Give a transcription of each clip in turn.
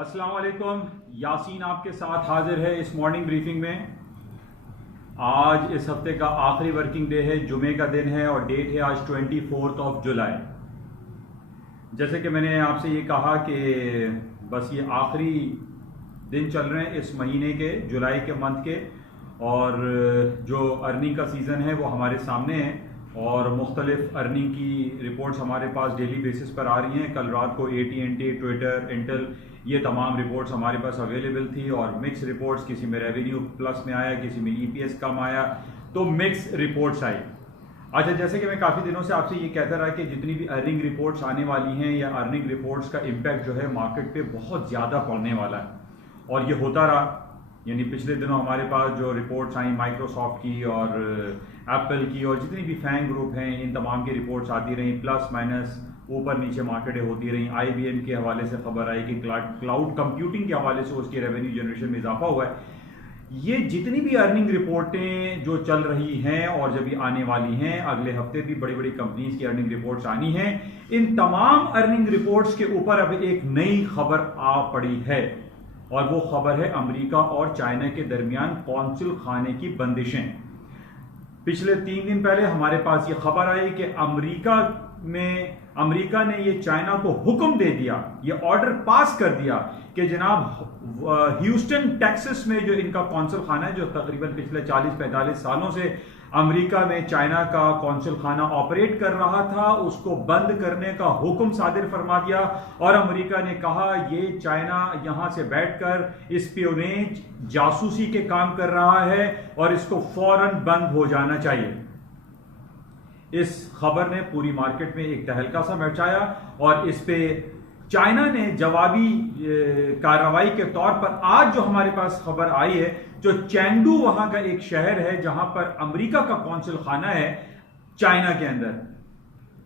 अस्सलाम वालेकुम। यासीन आपके साथ हाजिर है इस मॉर्निंग ब्रीफिंग में। आज इस हफ्ते का आखिरी वर्किंग डे है, जुमे का दिन है और डेट है आज 24 जुलाई। जैसे कि मैंने आपसे ये कहा कि बस ये आखिरी दिन चल रहे हैं इस महीने के, जुलाई के मंथ के, और जो अर्निंग का सीज़न है वो हमारे सामने है और मुख्तलिफ अर्निंग की रिपोर्ट्स हमारे पास डेली बेसिस पर आ रही हैं। कल रात को AT&T, ट्विटर, इंटेल, ये तमाम रिपोर्ट्स हमारे पास अवेलेबल थी और मिक्स रिपोर्ट्स, किसी में रेवेन्यू प्लस में आया, किसी में EPS कम आया, तो मिक्स रिपोर्ट्स आई। अच्छा, जैसे कि मैं काफ़ी दिनों से आपसे ये कहता रहा कि जितनी भी अर्निंग रिपोर्ट्स आने वाली हैं या अर्निंग रिपोर्ट्स का इम्पैक्ट जो है मार्केट पे बहुत ज़्यादा पड़ने वाला है और ये होता रहा। यानी पिछले दिनों हमारे पास जो रिपोर्ट्स आई माइक्रोसॉफ्ट की और एप्पल की और जितनी भी फैंग ग्रुप हैं, इन तमाम की रिपोर्ट्स आती रहीं, प्लस माइनस ऊपर नीचे मार्केटें होती रहीं। IBM के हवाले से खबर आई कि क्लाउड कंप्यूटिंग के हवाले से उसकी रेवेन्यू जनरेशन में इजाफा हुआ है। ये जितनी भी अर्निंग रिपोर्टें जो चल रही हैं और जब भी आने वाली हैं, अगले हफ्ते भी बड़ी बड़ी कंपनीज की अर्निंग रिपोर्ट्स आनी हैं। इन तमाम अर्निंग रिपोर्ट्स के ऊपर अब एक नई खबर आ पड़ी है और वो खबर है अमेरिका और चाइना के दरमियान कौंसिल खाने की बंदिशें। पिछले 3 दिन पहले हमारे पास ये खबर आई कि अमेरिका ने ये चाइना को हुक्म दे दिया, ये ऑर्डर पास कर दिया कि जनाब ह्यूस्टन टेक्सास में जो इनका कौंसिल खाना है, जो तकरीबन पिछले 40-45 सालों से अमेरिका में चाइना का कौंसिल खाना ऑपरेट कर रहा था, उसको बंद करने का हुक्म सादिर फरमा दिया। और अमेरिका ने कहा ये चाइना यहां से बैठकर स्पियोनेज, जासूसी के काम कर रहा है और इसको फौरन बंद हो जाना चाहिए। इस खबर ने पूरी मार्केट में एक तहलका सा मचाया और इस पे चाइना ने जवाबी कार्रवाई के तौर पर आज जो हमारे पास खबर आई है, जो चेंडू वहां का एक शहर है जहां पर अमेरिका का कौंसिल खाना है चाइना के अंदर,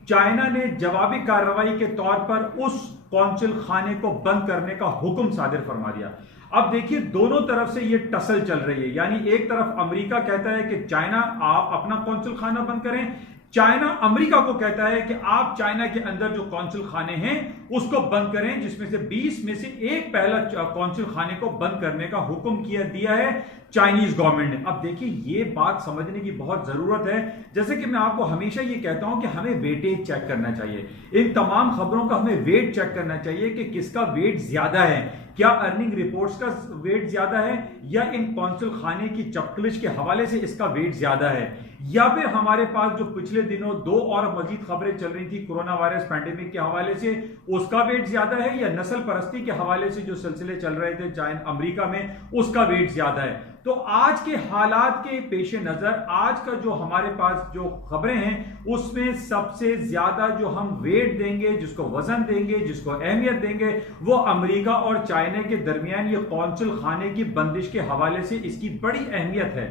चाइना ने जवाबी कार्रवाई के तौर पर उस कौंसिल खाने को बंद करने का हुक्म सादिर फरमा दिया। अब देखिए दोनों तरफ से ये टसल चल रही है। यानी एक तरफ अमेरिका कहता है कि चाइना आप अपना कौंसिल खाना बंद करें, चाइना अमेरिका को कहता है कि आप चाइना के अंदर जो कौंसिल खाने हैं उसको बंद करें, जिसमें से 20 में से एक पहला कौंसिल खाने को बंद करने का हुक्म दिया है चाइनीज गवर्नमेंट ने। अब देखिए ये बात समझने की बहुत जरूरत है। जैसे कि मैं आपको हमेशा ये कहता हूं कि हमें वेटेज चेक करना चाहिए, इन तमाम खबरों का हमें वेट चेक करना चाहिए कि किसका वेट ज्यादा है। क्या अर्निंग रिपोर्ट्स का वेट ज्यादा है या इन कौंसिल खाने की चपकलिश के हवाले से इसका वेट ज्यादा है, या फिर हमारे पास जो पिछले दिनों 2 और मजीद खबरें चल रही थी कोरोना वायरस पैंडेमिक के हवाले से, उसका वेट ज्यादा है, या नस्ल परस्ती के हवाले से जो सिलसिले चल रहे थे चाइना अमेरिका में उसका वेट ज्यादा है। तो आज के हालात के पेश नजर आज का जो हमारे पास जो खबरें हैं उसमें सबसे ज्यादा जो हम वेट देंगे, जिसको वजन देंगे, जिसको अहमियत देंगे, वो अमेरिका और चाइना के दरमियान ये कौंसिल खाने की बंदिश के हवाले से इसकी बड़ी अहमियत है।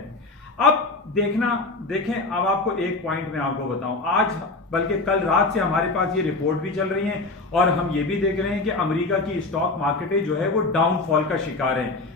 अब देखें, अब आपको एक पॉइंट में आपको बताऊं, आज बल्कि कल रात से हमारे पास ये रिपोर्ट भी चल रही हैं और हम ये भी देख रहे हैं कि अमेरिका की स्टॉक मार्केटें जो है वो डाउनफॉल का शिकार हैं।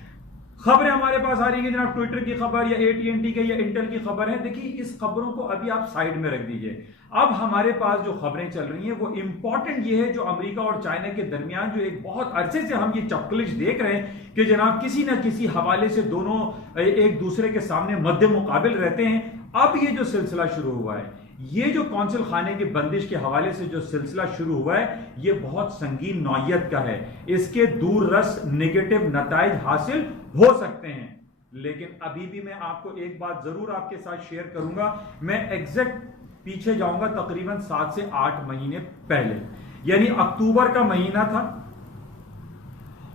खबरें हमारे पास आ रही है जनाब, ट्विटर की खबर या AT&T की या इंटेल की खबर है। देखिए इस खबरों को अभी आप साइड में रख दीजिए। अब हमारे पास जो खबरें चल रही हैं वो इंपॉर्टेंट ये है, जो अमेरिका और चाइना के दरमियान जो एक बहुत अरसे से हम ये चपकलिश देख रहे हैं कि जनाब किसी ना किसी हवाले से दोनों एक दूसरे के सामने मध्य मुकाबिल रहते हैं। अब ये जो सिलसिला शुरू हुआ है, ये जो कौंसिल खाने की बंदिश के हवाले से जो सिलसिला शुरू हुआ है, ये बहुत संगीन नौयत का है। इसके दूररस नेगेटिव नताइज हासिल हो सकते हैं, लेकिन अभी भी मैं आपको एक बात जरूर आपके साथ शेयर करूंगा। मैं एग्जैक्ट पीछे जाऊंगा तकरीबन 7 से 8 महीने पहले, यानी अक्टूबर का महीना था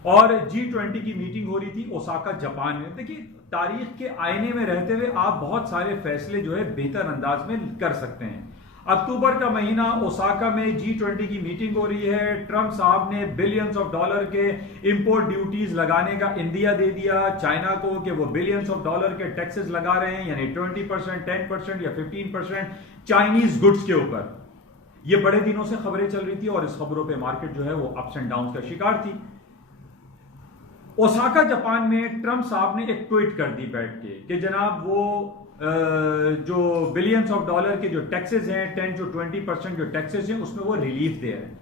और G20 की मीटिंग हो रही थी ओसाका जापान में। देखिए तारीख के आईने में रहते हुए आप बहुत सारे फैसले जो है बेहतर अंदाज में कर सकते हैं। अक्टूबर का महीना, ओसाका में G20 की मीटिंग हो रही है। ट्रंप साहब ने बिलियंस ऑफ डॉलर के इंपोर्ट ड्यूटीज लगाने का इंदिया दे दिया चाइना को कि वो बिलियंस ऑफ डॉलर के टैक्सेस लगा रहे हैं, यानी 20%, 10% या 15% चाइनीज गुड्स के ऊपर। ये बड़े दिनों से खबरें चल रही थी और इस खबरों पे मार्केट जो है वो अप्स एंड डाउन का शिकार थी। ओसाका जापान में ट्रंप साहब ने एक ट्वीट कर दी बैठ के कि जनाब वो जो बिलियंस ऑफ डॉलर के जो टैक्सेस हैं, 10 to 20% जो टैक्सेस हैं, उसमें वो रिलीफ दे रहे हैं।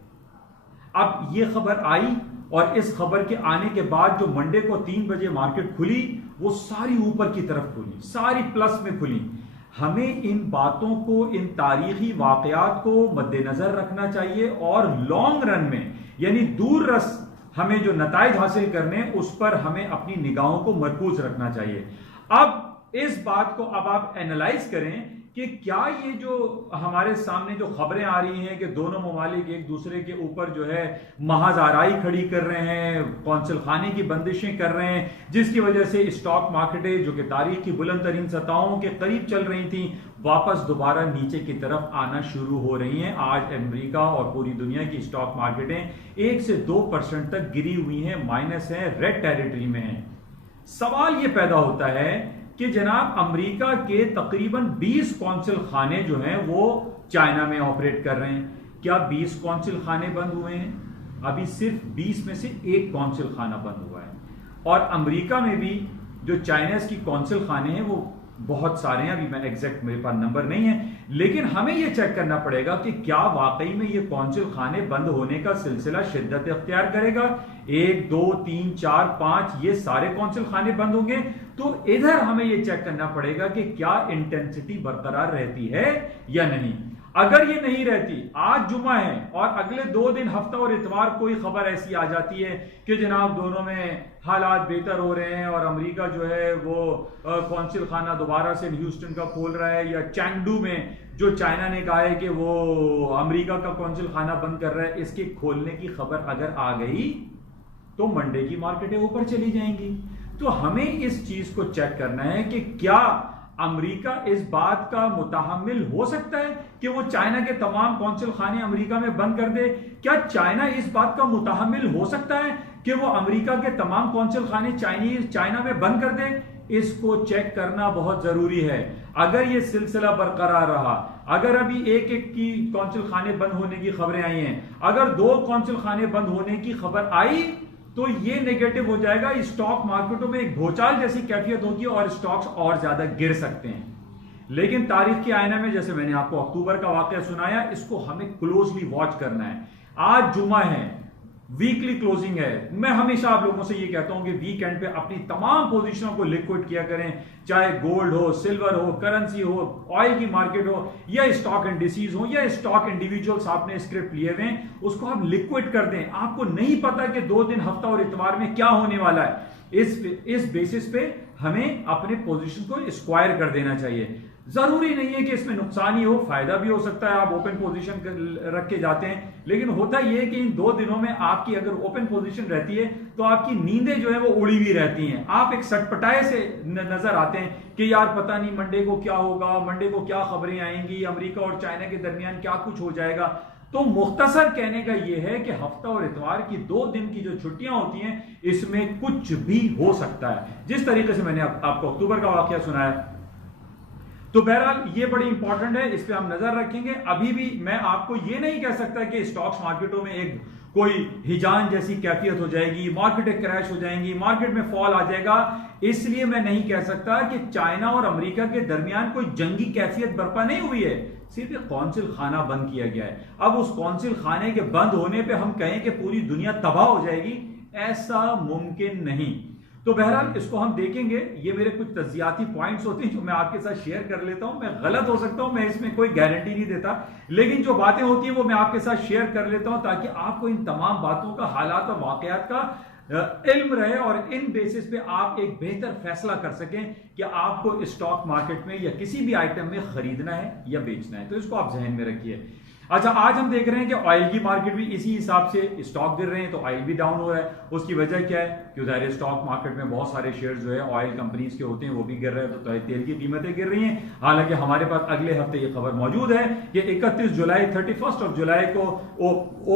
अब ये खबर आई और इस खबर के आने के बाद जो मंडे को 3 बजे मार्केट खुली वो सारी ऊपर की तरफ खुली, सारी प्लस में खुली। हमें इन बातों को, इन तारीखी वाकयात को मद्देनजर रखना चाहिए और लॉन्ग रन में यानी दूर रस हमें जो नताइज हासिल करने उस पर हमें अपनी निगाहों को मरकूज रखना चाहिए। अब इस बात को अब आप एनालाइज करें कि क्या ये जो हमारे सामने जो खबरें आ रही हैं कि दोनों ममालिक एक दूसरे के ऊपर जो है महज आराई खड़ी कर रहे हैं, कौंसल खाने की बंदिशें कर रहे हैं, जिसकी वजह से स्टॉक मार्केटें जो कि तारीख की बुलंद तरीन सतहों के करीब चल रही थी वापस दोबारा नीचे की तरफ आना शुरू हो रही हैं। आज अमेरिका और पूरी दुनिया की स्टॉक मार्केटें 1 से 2% तक गिरी हुई हैं, माइनस है, रेड टेरिटरी में है। सवाल यह पैदा होता है कि जनाब अमेरिका के तकरीबन 20 कौंसिल खाने जो हैं वो चाइना में ऑपरेट कर रहे हैं। क्या 20 कौंसिल खाने बंद हुए हैं? अभी सिर्फ 20 में से 1 कौंसिल खाना बंद हुआ है। और अमेरिका में भी जो चाइना की कौंसिल खाने हैं वो बहुत सारे हैं, अभी मैं एग्जैक्ट मेरे पास नंबर नहीं है, लेकिन हमें यह चेक करना पड़ेगा कि क्या वाकई में ये कौंसिल खाने बंद होने का सिलसिला शिद्दत अख्तियार करेगा। 1, 2, 3, 4, 5 ये सारे कौंसिल खाने बंद होंगे। तो इधर हमें यह चेक करना पड़ेगा कि क्या इंटेंसिटी बरकरार रहती है या नहीं। अगर ये नहीं रहती, आज जुमा है और अगले 2 दिन हफ्ता और इतवार कोई खबर ऐसी आ जाती है कि जनाब दोनों में हालात बेहतर हो रहे हैं और अमेरिका जो है वो कौंसिल खाना दोबारा से ह्यूस्टन का खोल रहा है, या चैंगडू में जो चाइना ने कहा है कि वो अमेरिका का कौंसिल खाना बंद कर रहा है, इसके खोलने की खबर अगर आ गई तो मंडे की मार्केटें ऊपर चली जाएंगी। तो हमें इस चीज को चेक करना है कि क्या अमेरिका इस बात का मुतहम्मिल हो सकता है कि वो चाइना के तमाम कौंसिल खाने अमेरिका में बंद कर दे। क्या चाइना इस बात का मुतहम्मिल हो सकता है कि वो अमेरिका के तमाम कौंसिल खाने चाइना में बंद कर दे। इसको चेक करना बहुत जरूरी है। अगर ये सिलसिला बरकरार रहा, अगर अभी एक की कौंसिल खाने बंद होने की खबरें आई हैं, अगर 2 कौंसिल खाने बंद होने की खबर आई तो ये नेगेटिव हो जाएगा, स्टॉक मार्केटों में एक भूचाल जैसी कैफियत होगी और स्टॉक्स और ज्यादा गिर सकते हैं। लेकिन तारीख के आईने में जैसे मैंने आपको अक्टूबर का वाकया सुनाया, इसको हमें क्लोजली वॉच करना है। आज जुमा है, वीकली क्लोजिंग है। मैं हमेशा आप लोगों से ये कहता हूं कि वीकेंड पे अपनी तमाम पोजीशनों को लिक्विड किया करें, चाहे गोल्ड हो, सिल्वर हो, करेंसी हो, ऑयल की मार्केट हो, या स्टॉक इंडिसेस हो, या स्टॉक इंडिविजुअल्स आपने स्क्रिप्ट लिए हुए हैं उसको आप लिक्विड कर दें। आपको नहीं पता कि 2 दिन हफ्ता और इतवार में क्या होने वाला है। इस बेसिस पे हमें अपने पोजीशन को स्क्वायर कर देना चाहिए। जरूरी नहीं है कि इसमें नुकसान ही हो, फायदा भी हो सकता है। आप ओपन पोजीशन रख के जाते हैं, लेकिन होता यह है कि इन 2 दिनों में आपकी अगर ओपन पोजीशन रहती है तो आपकी नींदें जो है वो उड़ी हुई रहती हैं। आप एक सटपटाए से नजर आते हैं कि यार पता नहीं मंडे को क्या होगा, मंडे को क्या खबरें आएंगी, अमेरिका और चाइना के दरमियान क्या कुछ हो जाएगा। तो मुख्तसर कहने का यह है कि हफ्ता और इतवार की 2 दिन की जो छुट्टियां होती हैं इसमें कुछ भी हो सकता है। जिस तरीके से मैंने आपको अक्टूबर का वाकया सुनाया, तो बहरहाल ये बड़ी इंपॉर्टेंट है, इस पे हम नजर रखेंगे। अभी भी मैं आपको ये नहीं कह सकता कि स्टॉक्स मार्केटों में एक कोई हिजान जैसी कैफियत हो जाएगी, मार्केटें क्रैश हो जाएंगी, मार्केट में फॉल आ जाएगा। इसलिए मैं नहीं कह सकता कि चाइना और अमेरिका के दरमियान कोई जंगी कैफियत बर्पा नहीं हुई है, सिर्फ एक कौंसिल खाना बंद किया गया है। अब उस कौंसिल खाने के बंद होने पे हम कहें कि पूरी दुनिया तबाह हो जाएगी, ऐसा मुमकिन नहीं। तो बहरहाल इसको हम देखेंगे। ये मेरे कुछ तज्जियाती पॉइंट्स होते हैं जो मैं आपके साथ शेयर कर लेता हूं। मैं गलत हो सकता हूं, मैं इसमें कोई गारंटी नहीं देता, लेकिन जो बातें होती हैं वो मैं आपके साथ शेयर कर लेता हूं ताकि आपको इन तमाम बातों का, हालात और वाकयात का इल्म रहे और इन बेसिस पे आप एक बेहतर फैसला कर सकें कि आपको स्टॉक मार्केट में या किसी भी आइटम में खरीदना है या बेचना है। तो इसको आप जहन में रखिए। अच्छा, आज हम देख रहे हैं कि ऑयल की मार्केट भी इसी हिसाब से, स्टॉक गिर रहे हैं तो ऑयल भी डाउन हो रहा है। उसकी वजह क्या है? क्यों ज़ाहिर स्टॉक मार्केट में बहुत सारे शेयर जो है ऑयल कंपनीज के होते हैं वो भी गिर रहे हैं, तो तेल की कीमतें गिर रही हैं। हालांकि हमारे पास अगले हफ्ते ये खबर मौजूद है कि 31 जुलाई 31 जुलाई को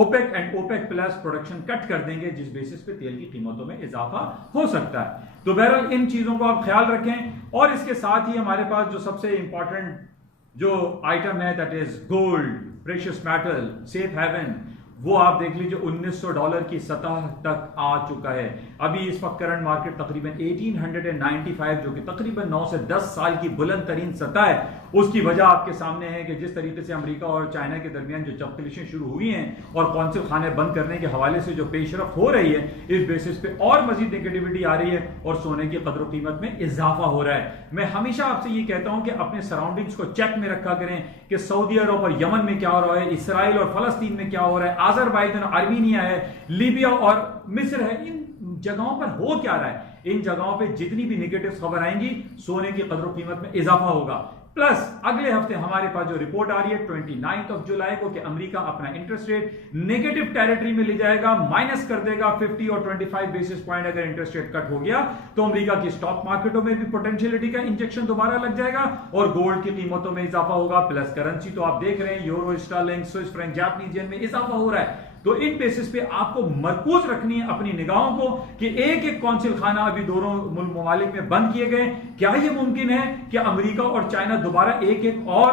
OPEC and OPEC plus production cut कर देंगे, जिस बेसिस पे तेल की कीमतों में इजाफा हो सकता है। तो बहरहाल इन चीजों को आप ख्याल रखें। और इसके साथ ही हमारे पास जो सबसे इंपॉर्टेंट जो आइटम है that is gold, precious metal, safe haven, वो आप देख लीजिए $1900 की सतह तक आ चुका है। अभी इस वक्त करंट मार्केट तकरीबन 1895, जो कि तकरीबन 9 से 10 साल की बुलंद तरीन सतह है। उसकी वजह आपके सामने है कि जिस तरीके से अमेरिका और चाइना के दरमियान जो चपकलिशें शुरू हुई हैं और कौंसिल खाने बंद करने के हवाले से जो पेशरफ हो रही है, इस बेसिस पे और मजीद नेगेटिविटी आ रही है और सोने की कदर कीमत में इजाफा हो रहा है। मैं हमेशा आपसे ये कहता हूं कि अपने सराउंडिंग्स को चेक में रखा करें कि सऊदी अरब और यमन में क्या हो रहा है, इसराइल और फलस्तीन में क्या हो रहा है, अजरबैजान, आर्मीनिया है, लीबिया और मिस्र है, इन जगहों पर हो क्या रहा है। इन जगहों पे जितनी भी नेगेटिव खबर आएंगी, सोने की कदर कीमत में इजाफा होगा। प्लस अगले हफ्ते हमारे पास जो रिपोर्ट आ रही है 29 जुलाई को कि अमेरिका अपना इंटरेस्ट रेट नेगेटिव टेरिटरी में ले जाएगा, माइनस कर देगा 50 और 25 बेसिस पॉइंट। अगर इंटरेस्ट रेट कट हो गया तो अमेरिका की स्टॉक मार्केटों में भी पोटेंशियलिटी का इंजेक्शन दोबारा लग जाएगा और गोल्ड की कीमतों में इजाफा होगा। प्लस करेंसी तो आप देख रहे हैं, euro, sterling, Swiss franc, Japanese yen में इजाफा हो रहा है। तो इन बेसिस पे आपको मरकूज रखनी है अपनी निगाहों को कि एक एक कौंसिल खाना अभी दोनों ममालिक में बंद किए गए। क्या यह मुमकिन है कि अमेरिका और चाइना दोबारा एक एक और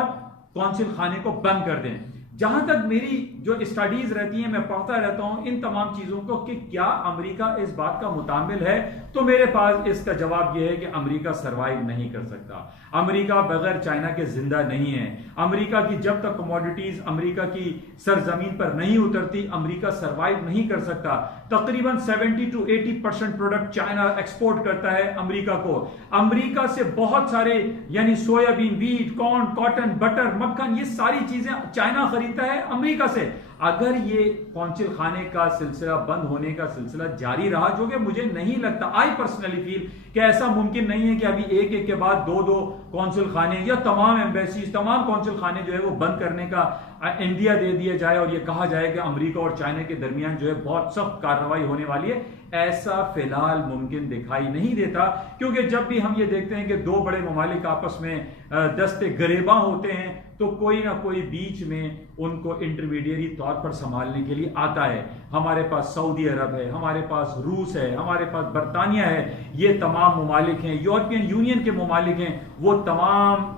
कौंसिल खाने को बंद कर दें? जहां तक मेरी जो स्टडीज रहती हैं, मैं पढ़ता रहता हूं इन तमाम चीजों को कि क्या अमेरिका इस बात का मुतामिल है, तो मेरे पास इसका जवाब यह है कि अमेरिका सरवाइव नहीं कर सकता। अमेरिका बगैर चाइना के जिंदा नहीं है। अमेरिका की जब तक कमोडिटीज अमेरिका की सरजमीन पर नहीं उतरती, अमेरिका सरवाइव नहीं कर सकता। तकरीबन 70 to 80% प्रोडक्ट चाइना एक्सपोर्ट करता है अमेरिका को। अमेरिका से बहुत सारे यानी soybean, wheat, corn, cotton, butter, मक्खन, ये सारी चीजें चाइना खरीदता है अमेरिका से। अगर ये कौंसिल खाने का सिलसिला बंद होने का सिलसिला जारी रहा, जो कि मुझे नहीं लगता, आई पर्सनली फील कि ऐसा मुमकिन नहीं है कि अभी एक एक के बाद दो दो कौंसिल खाने या तमाम एम्बेसीज, तमाम कौंसिल खाने जो है वो बंद करने का इंडिया दे दिया जाए और ये कहा जाए कि अमेरिका और चाइना के दरमियान जो है बहुत सख्त कार्रवाई होने वाली है। ऐसा फिलहाल मुमकिन दिखाई नहीं देता, क्योंकि जब भी हम ये देखते हैं कि दो बड़े ममालिक आपस में दस्ते गरेबा होते हैं तो कोई ना कोई बीच में उनको इंटरमीडिएरी तौर पर संभालने के लिए आता है। हमारे पास सऊदी अरब है, हमारे पास रूस है, हमारे पास बरतानिया है, ये तमाम ममालिक हैं, यूरोपियन यूनियन के ममालिक हैं, वो तमाम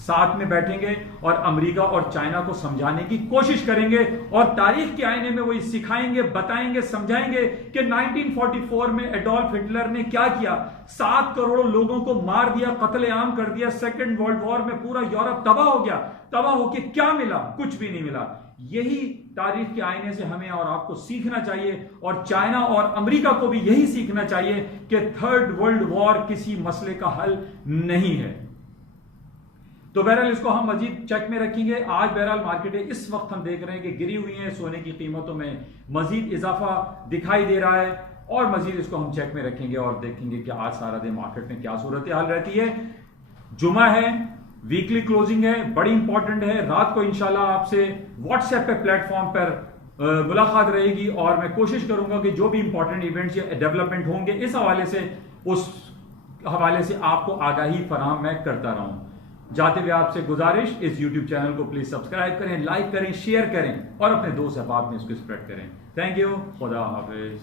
साथ में बैठेंगे और अमेरिका और चाइना को समझाने की कोशिश करेंगे और तारीख के आईने में वही सिखाएंगे, बताएंगे, समझाएंगे कि 1944 में एडोल्फ हिटलर ने क्या किया, 7 करोड़ लोगों को मार दिया, कत्लेआम कर दिया। सेकेंड वर्ल्ड वॉर में पूरा यूरोप तबाह हो गया। तबाह होके क्या मिला? कुछ भी नहीं मिला। यही तारीख के आईने से हमें और आपको सीखना चाहिए और चाइना और अमेरिका को भी यही सीखना चाहिए कि थर्ड वर्ल्ड वॉर किसी मसले का हल नहीं है। तो बहरहाल इसको हम मजीद चेक में रखेंगे। आज बहरहाल मार्केटें इस वक्त हम देख रहे हैं कि गिरी हुई हैं, सोने की कीमतों में मजीद इजाफा दिखाई दे रहा है और मजीद इसको हम चेक में रखेंगे और देखेंगे कि आज सारा दिन मार्केट में क्या सूरत हाल रहती है। जुमा है, वीकली क्लोजिंग है, बड़ी इंपॉर्टेंट है। रात को इंशाल्लाह आपसे व्हाट्सएप पे प्लेटफॉर्म पर मुलाकात रहेगी और मैं कोशिश करूंगा कि जो भी इंपॉर्टेंट इवेंट्स या डेवलपमेंट होंगे इस हवाले से, उस हवाले से आपको आगाही फराहम मैं करता रहूं। जाते हुए आपसे गुजारिश, इस YouTube चैनल को प्लीज सब्सक्राइब करें, लाइक करें, शेयर करें और अपने दोस्त अहबाब में इसको स्प्रेड करें। Thank you. खुदा हाफिज।